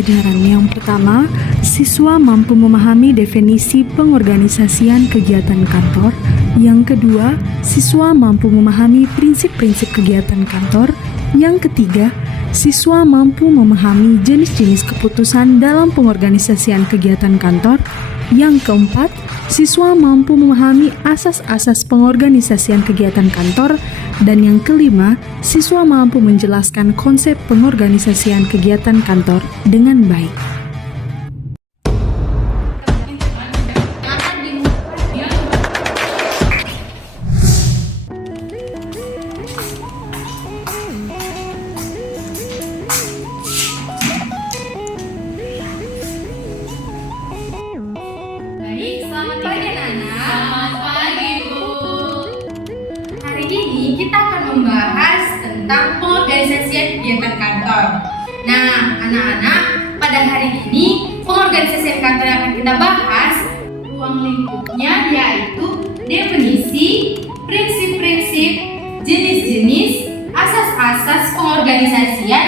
pembelajaran. Yang pertama, siswa mampu memahami definisi pengorganisasian kegiatan kantor. Yang kedua, siswa mampu memahami prinsip-prinsip kegiatan kantor. Yang ketiga, siswa mampu memahami jenis-jenis keputusan dalam pengorganisasian kegiatan kantor. Yang keempat, siswa mampu memahami asas-asas pengorganisasian kegiatan kantor. Dan yang kelima, siswa mampu menjelaskan konsep pengorganisasian kegiatan kantor dengan baik. Selamat pagi anak-anak. Selamat pagi Bu. Hari ini kita akan membahas tentang pengorganisasian kegiatan kantor. Nah anak-anak, pada hari ini pengorganisasian kantor yang akan kita bahas, ruang lingkupnya yaitu definisi, prinsip-prinsip, jenis-jenis, asas-asas pengorganisasian,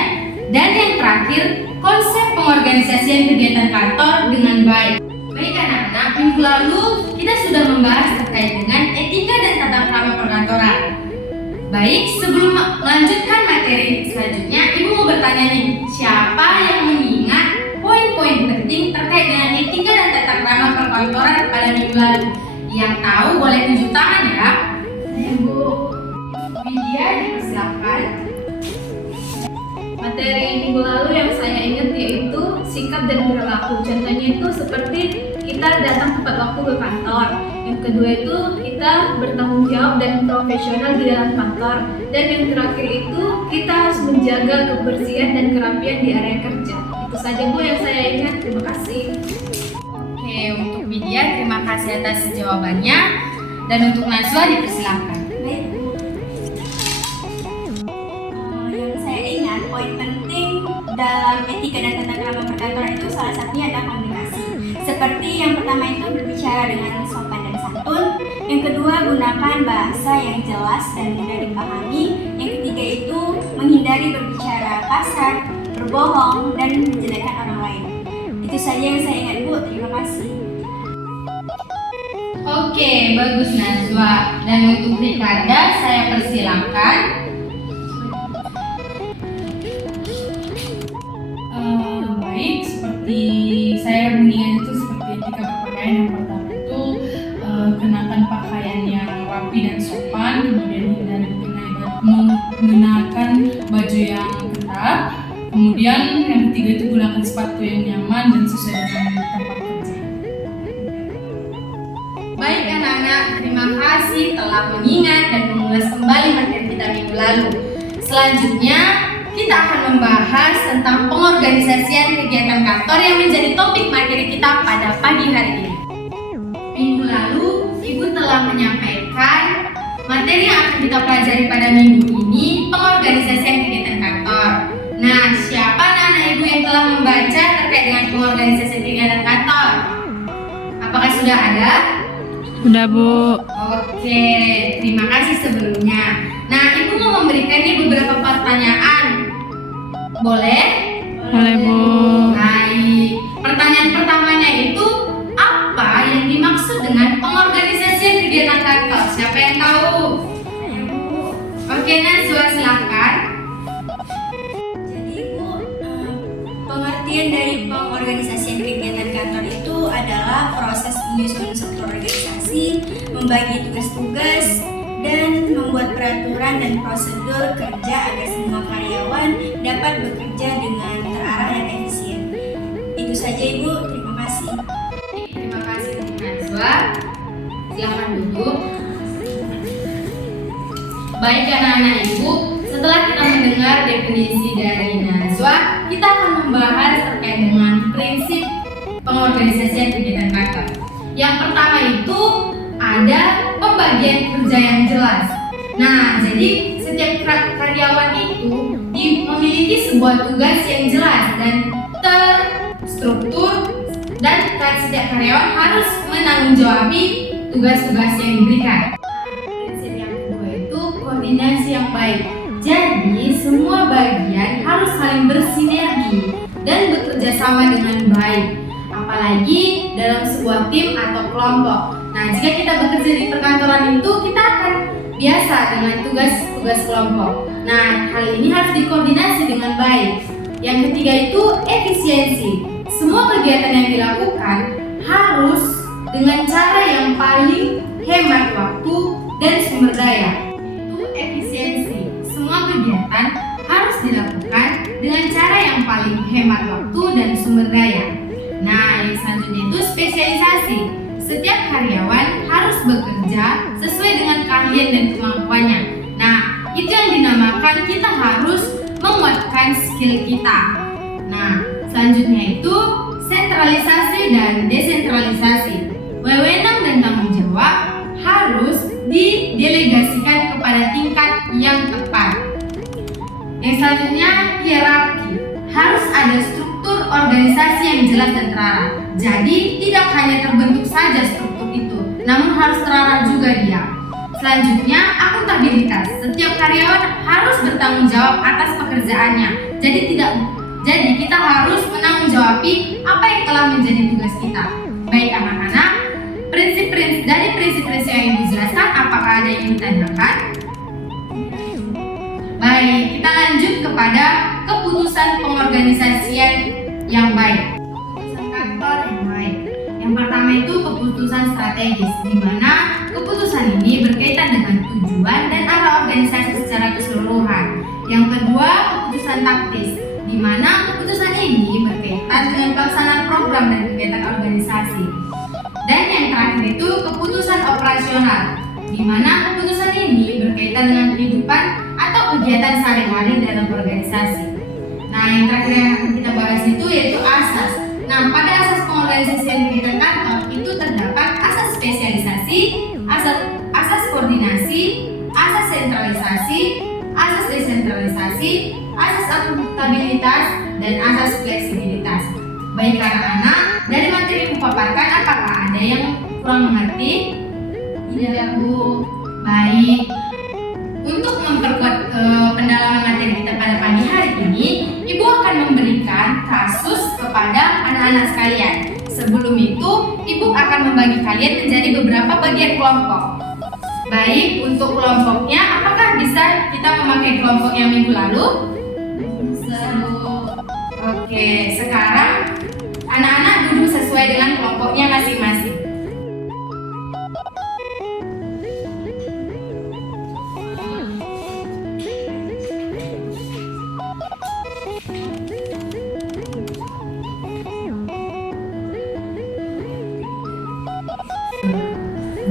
dan yang terakhir konsep pengorganisasian kegiatan kantor dengan baik. Baik anak-anak, minggu lalu kita sudah membahas terkait dengan etika dan tata krama perkantoran. Baik, sebelum melanjutkan materi selanjutnya, Ibu mau bertanya nih, siapa yang mengingat poin-poin penting terkait dengan etika dan tata krama perkantoran pada minggu lalu? Yang tahu boleh tunjuk tangan ya. Ibu Widya, dipersilakan. Materi minggu lalu yang saya ingat yaitu sikap dan perilaku. Contohnya itu seperti kita datang tepat waktu ke kantor. Yang kedua itu kita bertanggung jawab dan profesional di dalam kantor. Dan yang terakhir itu kita harus menjaga kebersihan dan kerapian di area kerja. Itu saja Bu yang saya ingat. Terima kasih. Oke, untuk Widya terima kasih atas jawabannya. Dan untuk Najwa dipersilakan. Baik Bu. Yang saya ingat poin penting dalam etika dan tata krama perkantoran itu salah satunya adalah komunikasi. Seperti yang pertama itu berbicara dengan sopan dan santun. Yang kedua, gunakan bahasa yang jelas dan mudah dipahami. Yang ketiga itu menghindari berbicara kasar, berbohong, dan menjelekkan orang lain. Itu saja yang saya ingat Bu. Terima kasih. Oke, bagus Najwa. Dan untuk Ricarda saya persilakan. Baik, seperti saya mengingat itu seperti etika berpakaian. Yang pertama itu kenakan pakaian yang rapi dan sopan, kemudian hindari menggunakan baju yang ketat, kemudian yang ketiga itu gunakan sepatu yang nyaman dan sesuai dengan tempat kerja. Baik anak-anak, terima kasih telah mengingat dan mengulas kembali materi kita minggu lalu. Selanjutnya kita akan membahas tentang pengorganisasian kegiatan kantor yang menjadi topik materi kita pada pagi hari ini. Minggu lalu, Ibu telah menyampaikan materi yang akan kita pelajari pada minggu ini, pengorganisasian kegiatan kantor. Nah, siapa anak-anak Ibu yang telah membaca terkait dengan pengorganisasian kegiatan kantor? Apakah sudah ada? Sudah Bu. Oke, terima kasih sebelumnya. Nah, Ibu mau memberikannya beberapa pertanyaan. Boleh? Boleh Bu. Baik. Pertanyaan pertamanya itu, apa yang dimaksud dengan pengorganisasian kegiatan kantor? Siapa yang tahu? Oke, Najwa silakan. Jadi Bu, pengertian dari pengorganisasian kegiatan kantor itu adalah proses menyusun struktur organisasi, membagi tugas-tugas, dan membuat peraturan dan prosedur kerja agar semua karyawan dapat bekerja dengan terarah dan efisien. Itu saja Ibu, terima kasih. Terima kasih Najwa. Silakan duduk. Baik anak-anak Ibu, setelah kita mendengar definisi dari Najwa, kita akan membahas terkait dengan prinsip pengorganisasian kegiatan kantor. Yang pertama itu ada pembagian kerja yang jelas. Nah, jadi setiap karyawan itu memiliki sebuah tugas yang jelas dan terstruktur, dan setiap karyawan harus menanggung-jawabi tugas-tugas yang diberikan. Prinsip yang kedua itu koordinasi yang baik. Jadi semua bagian harus saling bersinergi dan bekerja sama dengan baik, apalagi dalam sebuah tim atau kelompok. Nah, jika kita bekerja di perkantoran itu, kita akan biasa dengan tugas-tugas kelompok. Nah, hal ini harus dikoordinasi dengan baik. Yang ketiga itu efisiensi. Semua kegiatan yang dilakukan harus dengan cara yang paling hemat waktu dan sumber daya. Itu efisiensi. Semua kegiatan harus dilakukan dengan cara yang paling hemat waktu dan sumber daya. Nah, yang selanjutnya itu spesialisasi. Setiap karyawan harus bekerja sesuai dengan keahlian dan kemampuannya. Nah, itu yang dinamakan kita harus menguatkan skill kita. Nah, selanjutnya itu sentralisasi dan desentralisasi. Wewenang dan tanggung jawab harus didelegasikan kepada tingkat yang tepat. Yang selanjutnya hierarki. Harus ada struktur organisasi yang jelas dan terarah. Jadi tidak hanya terbentuk saja struktur itu, namun harus terarah juga dia. Selanjutnya akuntabilitas. Setiap karyawan harus bertanggung jawab atas pekerjaannya. Jadi kita harus menanggung-jawabi apa yang telah menjadi tugas kita. Baik anak-anak, prinsip-prinsip yang Ibu jelaskan, apakah ada yang ditanyakan? Baik, kita lanjut kepada keputusan pengorganisasian yang baik. Keputusan kantor yang baik. Yang pertama itu keputusan strategis, di mana keputusan ini berkaitan dengan tujuan dan arah organisasi secara keseluruhan. Yang kedua, keputusan taktis, di mana keputusan ini berkaitan dengan pelaksanaan program dan kegiatan organisasi. Dan yang terakhir itu keputusan operasional, di mana keputusan ini berkaitan dengan kehidupan atau kegiatan sehari-hari dalam organisasi. Nah, yang terakhir yang akan kita bahas itu yaitu asas. Nah, pada asas pengorganisasian kegiatan kantor itu terdapat asas spesialisasi, asas koordinasi, asas sentralisasi, asas desentralisasi, asas akuntabilitas, dan asas fleksibilitas. Baik anak-anak, dari materi yang kupaparkan, apakah ada yang kurang mengerti? Tidak, Bu. Baik. Untuk memperkuat pendalaman materi kita pada pagi hari ini, Ibu akan memberikan kasus kepada anak-anak sekalian. Sebelum itu, Ibu akan membagi kalian menjadi beberapa bagian kelompok. Baik, untuk kelompoknya, apakah bisa kita memakai kelompok yang minggu lalu? Bisa, Bu. Oke, sekarang anak-anak duduk sesuai dengan kelompoknya masing-masing.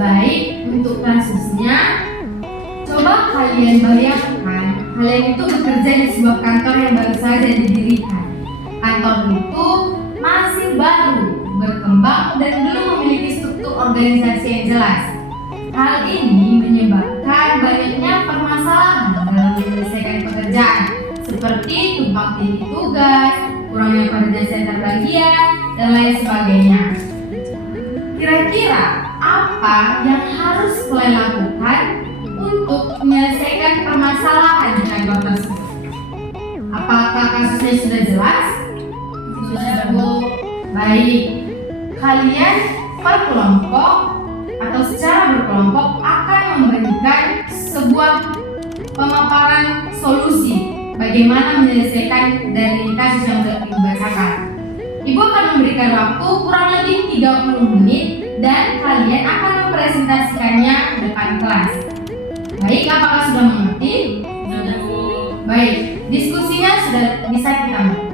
Baik, untuk kasusnya, coba kalian bayangkan kalian itu bekerja di sebuah kantor yang baru saja didirikan. Kantor itu masih baru, berkembang, dan belum memiliki struktur organisasi yang jelas. Hal ini menyebabkan banyaknya permasalahan dalam menyelesaikan pekerjaan, seperti tumpang tindih tugas, kurangnya koordinasi antar bagian, dan lain sebagainya. Kira-kira apa yang harus kalian lakukan untuk menyelesaikan permasalahan di kantor tersebut? Apakah kasusnya sudah jelas? Sudah, Bu. Baik, kalian per kelompok atau secara berkelompok akan memberikan sebuah pemaparan solusi bagaimana menyelesaikan dari kasus yang sudah Ibu bacakan. Ibu akan memberikan waktu kurang lebih 30 menit dan kalian akan mempresentasikannya di depan kelas. Baik, apakah sudah mengerti? Sudah, Bu. Baik, diskusinya sudah bisa kita mulai.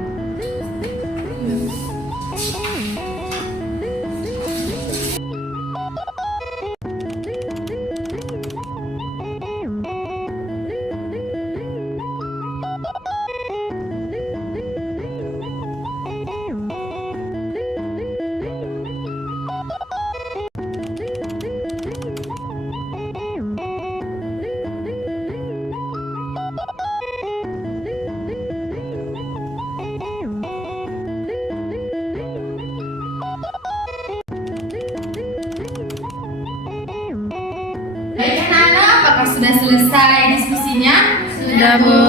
Baik anak-anak, apakah sudah selesai diskusinya? Sudah, Bu.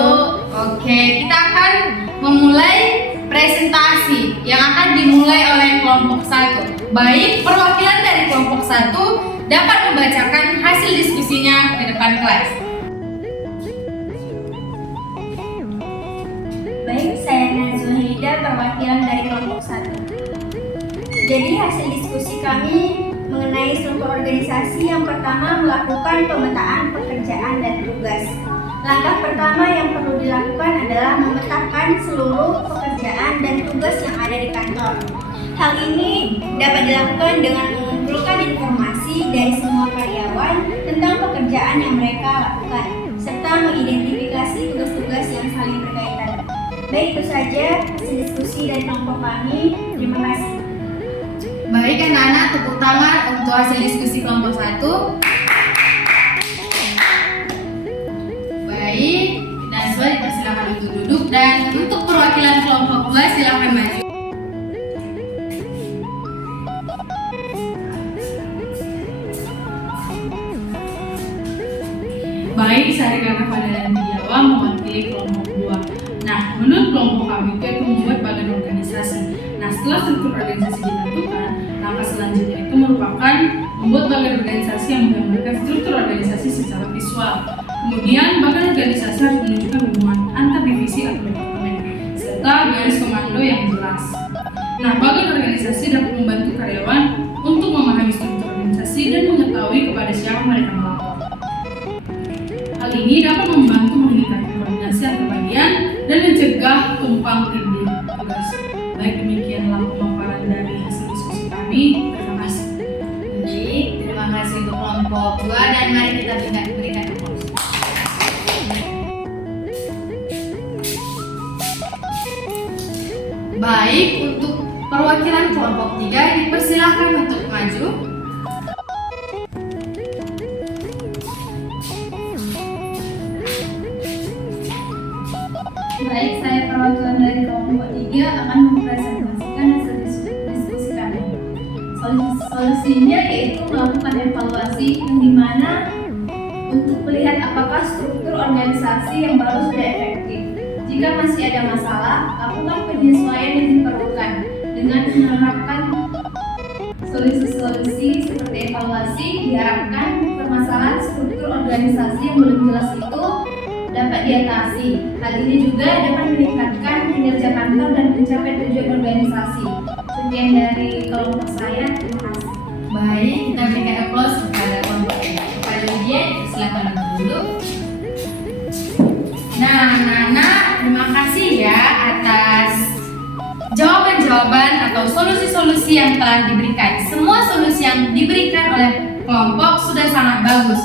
Oke, kita akan memulai presentasi yang akan dimulai oleh kelompok 1. Baik, perwakilan dari kelompok 1 dapat membacakan hasil diskusinya ke depan kelas. Baik, saya Nazwa Hida, perwakilan dari kelompok 1. Jadi hasil diskusi kami mengenai struktur organisasi yang pertama melakukan pemetaan pekerjaan dan tugas. Langkah pertama yang perlu dilakukan adalah memetakan seluruh pekerjaan dan tugas yang ada di kantor. Hal ini dapat dilakukan dengan mengumpulkan informasi dari semua karyawan tentang pekerjaan yang mereka lakukan, serta mengidentifikasi tugas-tugas yang saling berkaitan. Baik, itu saja hasil diskusi dari kelompok kami. Terima kasih. Baik anak-anak, tepuk tangan untuk hasil diskusi kelompok 1. Baik, Nazwa dipersilakan untuk duduk dan untuk perwakilan kelompok 2 silakan maju. Baik, saya Rika Fadlan Tiawa mewakili kelompok 2. Nah, menurut kelompok kami itu membuat badan organisasi. Nah, setelah struktur organisasi ditentukan, langkah selanjutnya itu merupakan membuat badan organisasi yang menggambarkan struktur organisasi secara visual. Kemudian, badan organisasi harus menunjukkan hubungan antar divisi atau departemen, serta garis komando yang jelas. Nah, badan organisasi dapat membantu karyawan untuk memahami struktur organisasi dan mengetahui kepada siapa mereka melapor. Hal ini dapat membantu meningkatkan koordinasi antar bagian dan mencegah tumpang tindih tugas. Baik, demikianlah pemaparan dari hasil diskusi kami. Terima kasih. Baik, terima kasih untuk kelompok 2 dan mari kita berikan aplaus. Baik, untuk perwakilan kelompok 3 dipersilahkan untuk maju. Baik, saya perwakilan dari kelompok 3 akan mempresentasikan hasil diskusi kami. Solusinya yaitu melakukan evaluasi yang dimana untuk melihat apakah struktur organisasi yang baru sudah efektif. Jika masih ada masalah, lakukan penyesuaian yang diperlukan dengan menerapkan solusi-solusi seperti evaluasi. Diharapkan permasalahan struktur organisasi yang belum jelas itu dapat diatasi. Hal ini juga dapat meningkatkan kinerja kantor dan mencapai tujuan organisasi. Sekian dari kelompok saya. Terima kasih. Baik, kita berikan aplaus kepada kelompok 3. Kepada Lydia, silakan dulu. Nah, anak-anak, terima kasih ya atas jawaban-jawaban atau solusi-solusi yang telah diberikan. Semua solusi yang diberikan oleh kelompok sudah sangat bagus.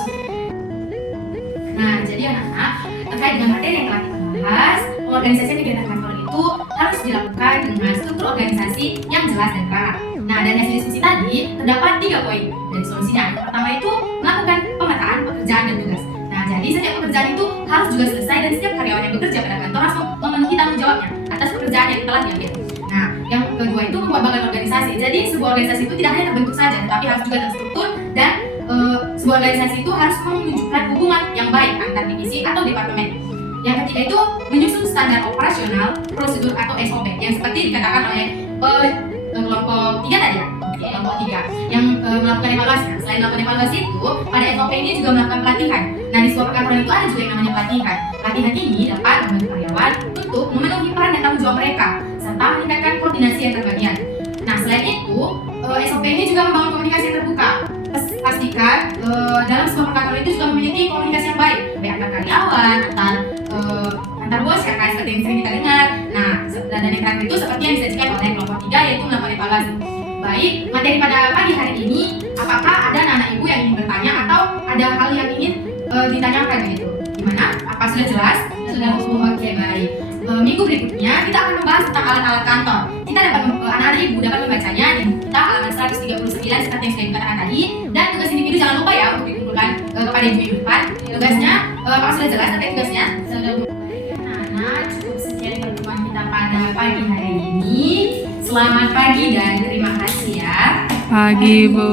Nah, jadi anak-anak, terkait dengan materi yang telah kita bahas, pengorganisasian kegiatan kantor itu harus dilakukan dengan struktur organisasi yang jelas dan terang. Nah, dari hasil diskusi tadi terdapat 3 poin dari solusinya. Yang pertama itu melakukan pemetaan pekerjaan dan tugas. Nah, jadi setiap pekerjaan itu harus juga selesai dan setiap karyawan yang bekerja pada kantor harus memenuhi tanggung jawabnya atas pekerjaan yang telah diambil. Nah, yang kedua itu membuat badan organisasi. Jadi sebuah organisasi itu tidak hanya terbentuk saja, tetapi harus juga terstruktur dan sebuah organisasi itu harus menunjukkan hubungan yang baik antar divisi atau departemen. Yang ketiga itu menyusun standar operasional, prosedur atau SOP yang seperti dikatakan oleh kelompok 3 tadi ya. Kelompok 3 yang melakukan evaluasi. Nah, selain melakukan evaluasi itu, pada SOP ini juga melakukan pelatihan. Nah, di sebuah perkantoran itu ada juga yang namanya pelatihan. Pelatihan ini dapat membantu karyawan untuk memenuhi peran dan tanggung jawab mereka serta meningkatkan koordinasi antar bagian. Nah, selain itu, SOP ini juga membangun komunikasi yang terbuka. Pastikan dalam sebuah perkantoran itu juga memiliki komunikasi yang baik antar karyawan, antar bos ya kan, seperti yang sering kita dengar. Nah, dan yang terakhir itu seperti yang disajikan oleh kelompok 3 yaitu melakukan evaluasi. Baik, materi pada pagi hari ini, apakah ada anak-anak ibu yang ingin bertanya atau ada hal yang ingin ditanyakan gitu? Gimana? Apa sudah jelas? Sudah. Oke, baik. Minggu berikutnya kita akan membahas tentang alat-alat kantor. Kita dapat anak-anak ibu dapat membacanya di buku kita halaman 139 seperti yang sudah dikatakan tadi. Dan tugas individu jangan lupa ya untuk dikumpulkan kepada ibu minggu depan. Tugasnya, apakah sudah jelas terkait tugasnya? Sudah. Nah, cukup sekian pertemuan kita pada pagi hari ini. Selamat pagi dan terima kasih ya. Pagi, Bu.